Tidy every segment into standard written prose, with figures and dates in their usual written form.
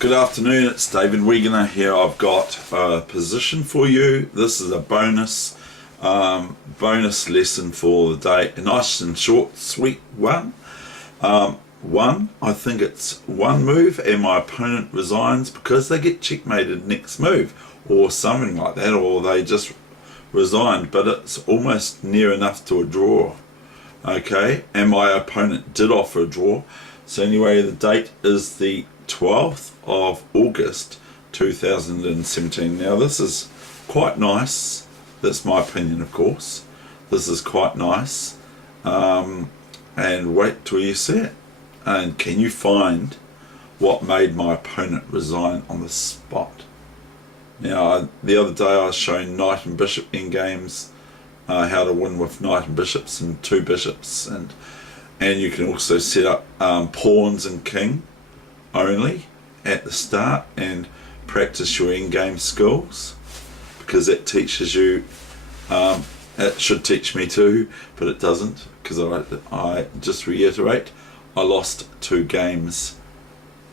Good afternoon, it's David Weegenaar here. I've got a position for you. This is a bonus lesson for the day. A nice and short, sweet one. I think it's one move and my opponent resigns because they get checkmated next move or something like that, or they just resigned, but it's almost near enough to a draw. Okay, and my opponent did offer a draw. So anyway, the date is the 12th of August 2017. Now this is quite nice. That's my opinion, of course. This is quite nice. And wait till you see it. And can you find what made my opponent resign on the spot? Now, the other day I was showing knight and bishop in games, how to win with knight and bishops and two bishops, and you can also set up pawns and king only at the start and practice your in-game skills, because that teaches you, it should teach me too, but it doesn't, because I just reiterate, I lost 2 games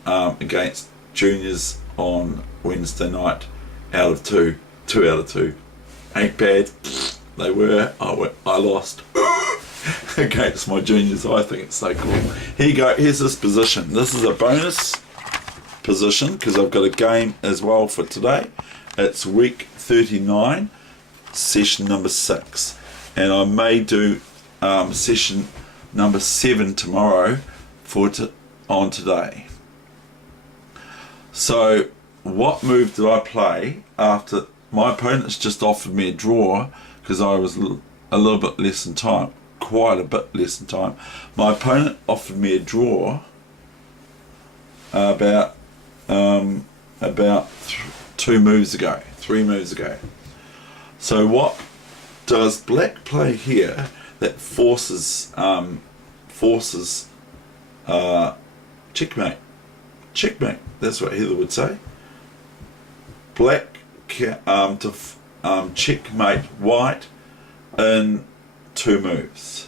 against juniors on Wednesday night out of 2 out of 2. Ain't bad. They were. I lost against my juniors. I think it's so cool. Here you go. Here's this position. This is a bonus position because I've got a game as well for today. It's week 39, session number 6, and I may do session number 7 tomorrow on today. So what move did I play after my opponent's just offered me a draw because I was a little bit less than time, quite a bit less than time. My opponent offered me a draw about 3 moves ago. So what does black play here that forces checkmate? Checkmate. That's what Heather would say. Black to checkmate white in 2 moves.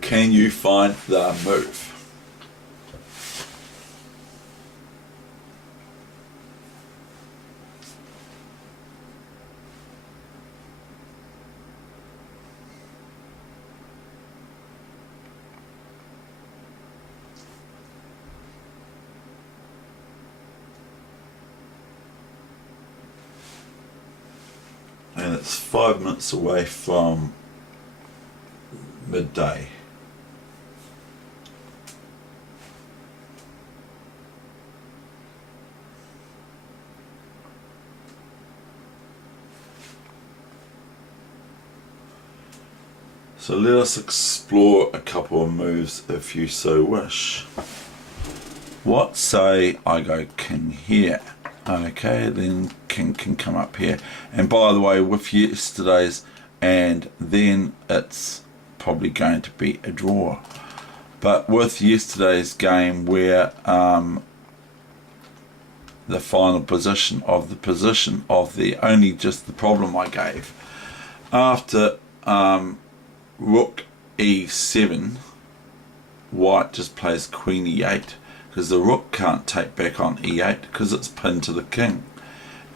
Can you find the move? And it's 5 minutes away from midday. So let us explore a couple of moves if you so wish. What say I go king here? Okay, then king can come up here. And by the way, with yesterday's, and then it's probably going to be a draw. But with yesterday's game where the final position of the only just the problem I gave after rook e7, white just plays queen e8 because the rook can't take back on e8 because it's pinned to the king.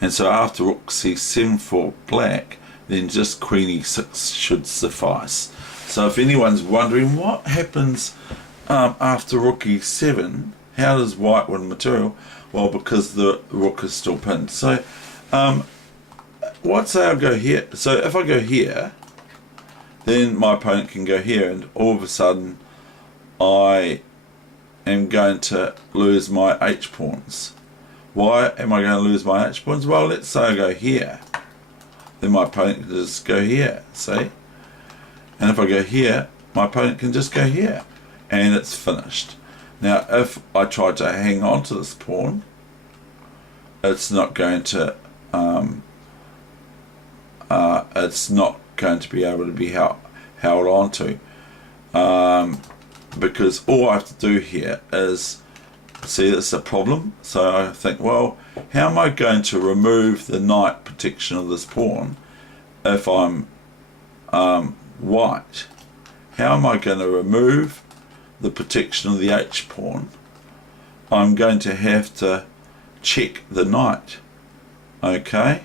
And so after rook c7 for black, then just queen e6 should suffice. So if anyone's wondering what happens after rook e7, how does white win material? Well, because the rook is still pinned. So what say I go here? So if I go here, then my opponent can go here, and all of a sudden I am going to lose my h-pawns. Why am I going to lose my h-pawns? Well, let's say I go here, then my opponent can just go here, see? And if I go here, my opponent can just go here, and it's finished. Now if I try to hang on to this pawn, it's not going to be able to be held on to, because all I have to do here is see that's a problem. So I think, well, how am I going to remove the knight protection of this pawn if I'm white? How am I going to remove the protection of the H pawn, I'm going to have to check the knight. Okay,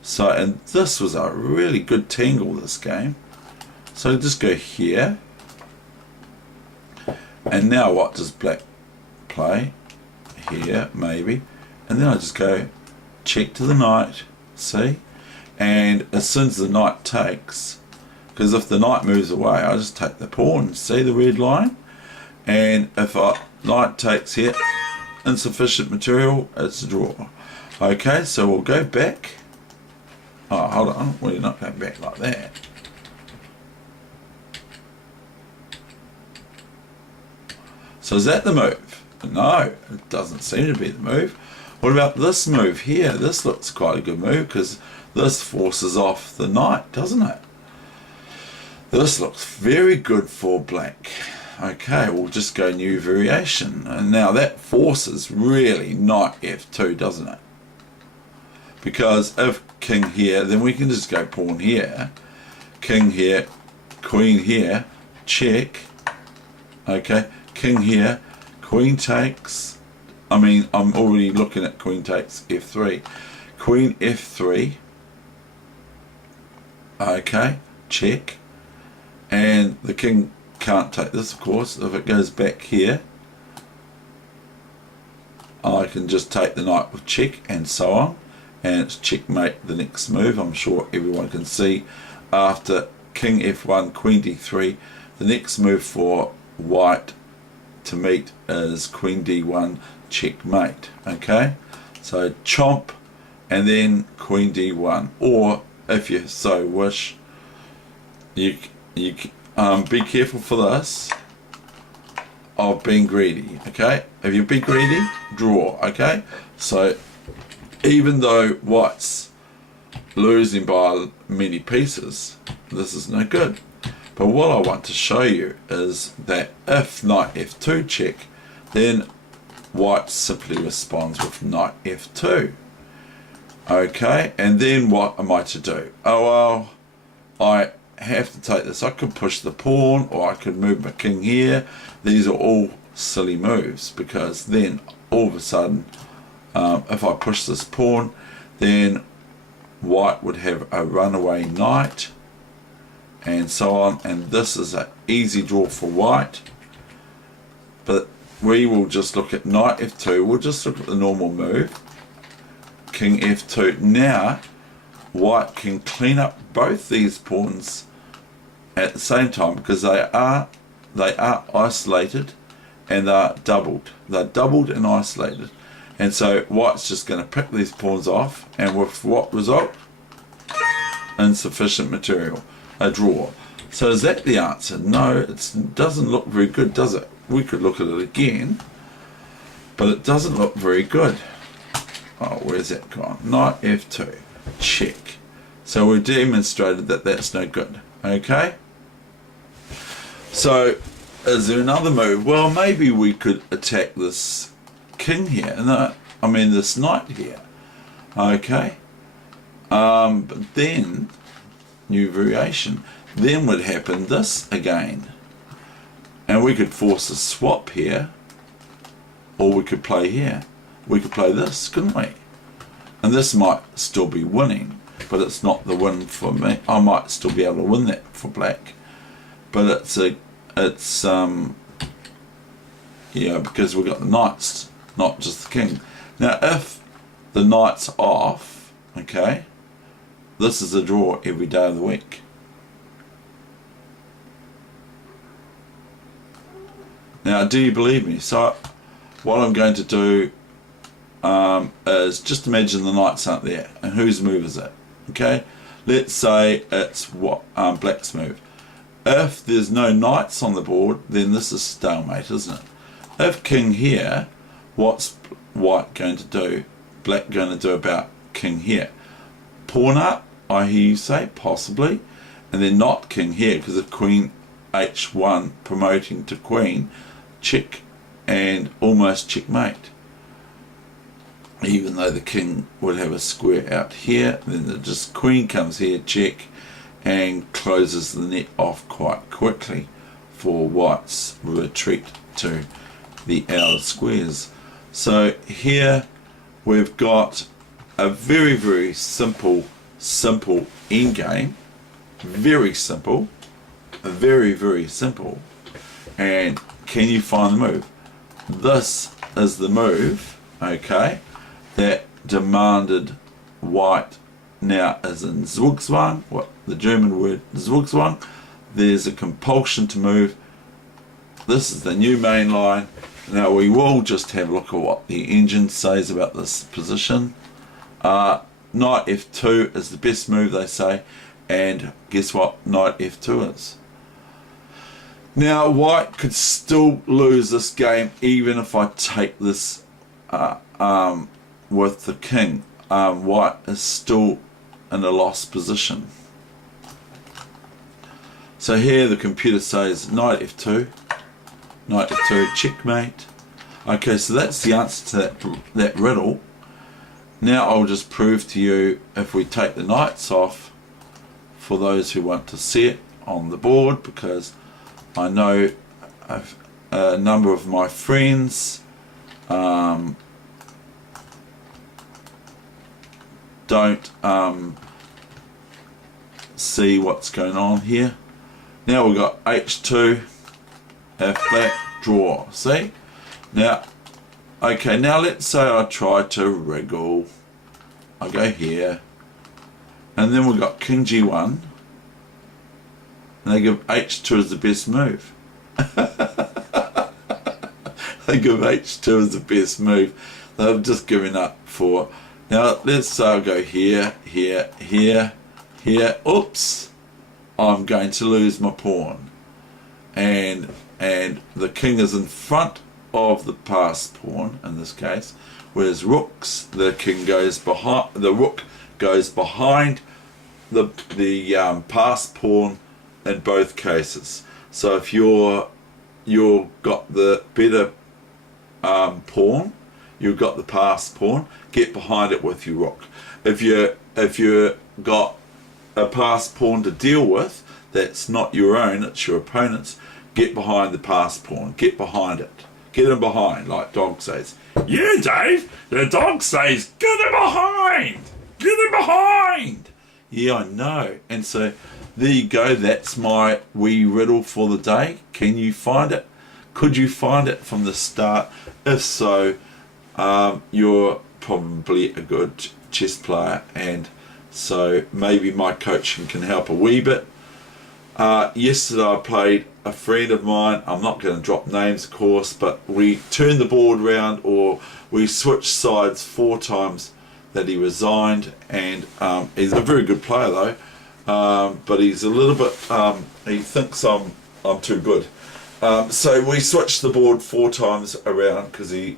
so, and this was a really good tangle, this game. So just go here, and now what does black play? Here, maybe, and then I just go check to the knight, see? And as soon as the knight takes, because if the knight moves away, I just take the pawn, see the red line? And if knight takes here, insufficient material, it's a draw. Okay, so we'll go back. Oh, hold on, well, you're not going back like that. So is that the move? No, it doesn't seem to be the move. What about this move here? This looks quite a good move because this forces off the knight, doesn't it? This looks very good for black. Okay, we'll just go new variation. And now that forces really knight f2, doesn't it? Because if king here, then we can just go pawn here, king here, queen here, check. Okay, king here, queen takes. I mean, I'm already looking at queen takes f3. Queen f3. Okay, check. And the king can't take this, of course. If it goes back here, I can just take the knight with check and so on. And it's checkmate the next move. I'm sure everyone can see after king f1, queen d3, the next move for white to meet is queen d1, checkmate. Okay, so chomp and then queen d1, or if you so wish, you be careful for this of being greedy. Okay, if you be greedy, draw. Okay, so even though white's losing by many pieces, this is no good. But what I want to show you is that if knight f2 check, then white simply responds with knight f2. Okay, and then what am I to do? Oh well, I have to take this. I could push the pawn, or I could move my king here. These are all silly moves, because then all of a sudden, if I push this pawn, then white would have a runaway knight, and so on, and this is an easy draw for white. But we will just look at knight f2. We'll just look at the normal move, king f2. Now white can clean up both these pawns at the same time, because they are isolated and they are doubled. They're doubled and isolated. And so white's just going to pick these pawns off, and with what result? Insufficient material, a draw. So is that the answer? No, it doesn't look very good, does it? We could look at it again, but it doesn't look very good. Oh, where's that gone? Knight f2, check. So we demonstrated that that's no good. Okay? So is there another move? Well, maybe we could attack this king here, no, I mean this knight here. Okay, but then new variation, then would happen this again, and we could force a swap here, or we could play here. We could play this, couldn't we? And this might still be winning, but it's not the win for me. I might still be able to win that for black, but it's yeah, because we've got the knights, not just the king. Now if the knight's off, okay, this is a draw every day of the week. Now do you believe me? So what I'm going to do is just imagine the knights aren't there, and whose move is it? Okay, let's say it's what black's move. If there's no knights on the board, then this is stalemate, isn't it? If king here, what's white going to do? Black going to do about king here? Pawn up, I hear you say, possibly, and then not king here, because of queen h1 promoting to queen, check, and almost checkmate. Even though the king would have a square out here, then the just queen comes here, check, and closes the net off quite quickly for white's retreat to the outer squares. So here we've got a very, very simple endgame. Very simple. Very, very simple. And can you find the move? This is the move, okay, that demanded white now is in Zugzwang, what the German word Zugzwang. There's a compulsion to move. This is the new main line. Now we will just have a look at what the engine says about this position. Knight F2 is the best move, they say, and guess what Knight F2 is? Now white could still lose this game even if I take this with the king. White is still in a lost position. So here the computer says Knight F2, Knight F2, checkmate. Okay, so that's the answer to that riddle. Now I'll just prove to you, if we take the knights off, for those who want to see it on the board, because I know a number of my friends don't see what's going on here. Now we've got H2, F flat, draw. See? Now, okay, now let's say I try to wriggle. I go here, and then we've got King G1, and they give H2 as the best move. They give H2 as the best move. They've just given up for. Now let's say I go here, here, here, here. Oops, I'm going to lose my pawn, and the king is in front of the passed pawn in this case, whereas rooks, the king goes behind, the rook goes behind the passed pawn in both cases. So if you've got the better pawn, you've got the passed pawn, get behind it with your rook. If you got a passed pawn to deal with that's not your own, it's your opponent's, get behind the passed pawn, get behind it. Get him behind, like Dog says. Yeah, Dave, the dog says, get him behind! Get him behind! Yeah, I know. And so, there you go, that's my wee riddle for the day. Can you find it? Could you find it from the start? If so, you're probably a good chess player, and so maybe my coaching can help a wee bit. Yesterday I played a friend of mine, I'm not going to drop names of course, but we turned the board round, or we switched sides 4 times that he resigned, and he's a very good player though, but he's a little bit, he thinks I'm too good. So we switched the board 4 times around because he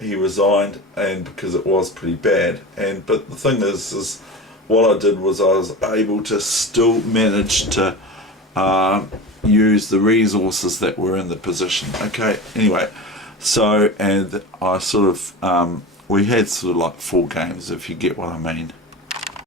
resigned, and because it was pretty bad. But the thing is what I did was I was able to still manage to use the resources that were in the position. Okay, anyway, so, and I sort of we had sort of like 4 games, if you get what I mean.